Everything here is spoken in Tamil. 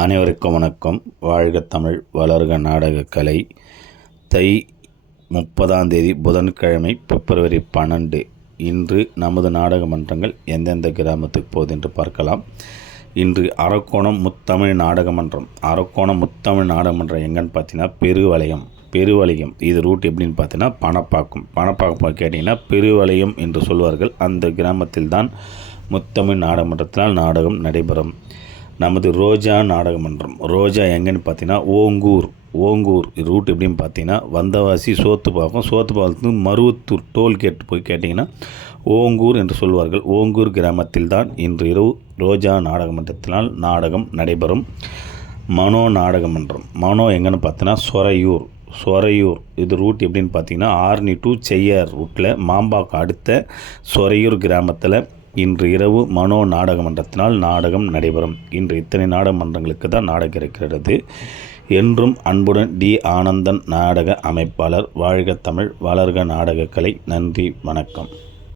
அனைவருக்கும் வணக்கம். வாழ்க தமிழ் வளர்க நாடகக்கலை தை முப்பதாம் தேதி புதன்கிழமை பிப்ரவரி பன்னெண்டு. இன்று நமது நாடக மன்றங்கள் எந்தெந்த கிராமத்துக்கு போகுது என்று பார்க்கலாம். இன்று அரக்கோணம் முத்தமிழ் நாடக மன்றம். அரக்கோணம் முத்தமிழ் நாடக மன்றம் எங்கன்னு பார்த்தீங்கன்னா பெருவளையம். பெருவளையம் இது ரூட் எப்படின்னு பார்த்தீங்கன்னா பணப்பாக்கம். பணப்பாக்கம் கேட்டிங்கன்னா பெருவளையம் என்று சொல்வார்கள். அந்த கிராமத்தில் தான் முத்தமிழ் நாடகமன்றத்தினால் நாடகம் நடைபெறும். நமது ரோஜா நாடக மன்றம் ரோஜா எங்கன்னு பார்த்தீங்கன்னா ஓங்கூர். ஓங்கூர் ரூட் எப்படின்னு பார்த்தீங்கன்னா வந்தவாசி சோத்துப்பாக்கம். சோத்துப்பாக்கத்து மருவத்தூர் டோல்கேட் போய் கேட்டிங்கன்னா ஓங்கூர் என்று சொல்வார்கள். ஓங்கூர் கிராமத்தில் தான் இன்று இரவு ரோஜா நாடக மன்றத்தினால் நாடகம் நடைபெறும். மனோ நாடக மன்றம் மனோ எங்கன்னு பார்த்தீங்கன்னா சொரையூர். சொரையூர். இது ரூட் எப்படின்னு பார்த்தீங்கன்னா ஆர்னி டு செய்யார் ரூட்டில் மாம்பாக்கு அடுத்த சொரையூர் கிராமத்தில் இன்று இரவு மனோ நாடக மன்றத்தினால் நாடகம் நடைபெறும். இன்று இத்தனை நாடக மன்றங்களுக்கு தான் நாடகம் இருக்கிறது. என்றும் அன்புடன் டி. ஆனந்தன் நாடக அமைப்பாளர் வாழ்க தமிழ் வளர்க நாடகக்கலை நன்றி வணக்கம்.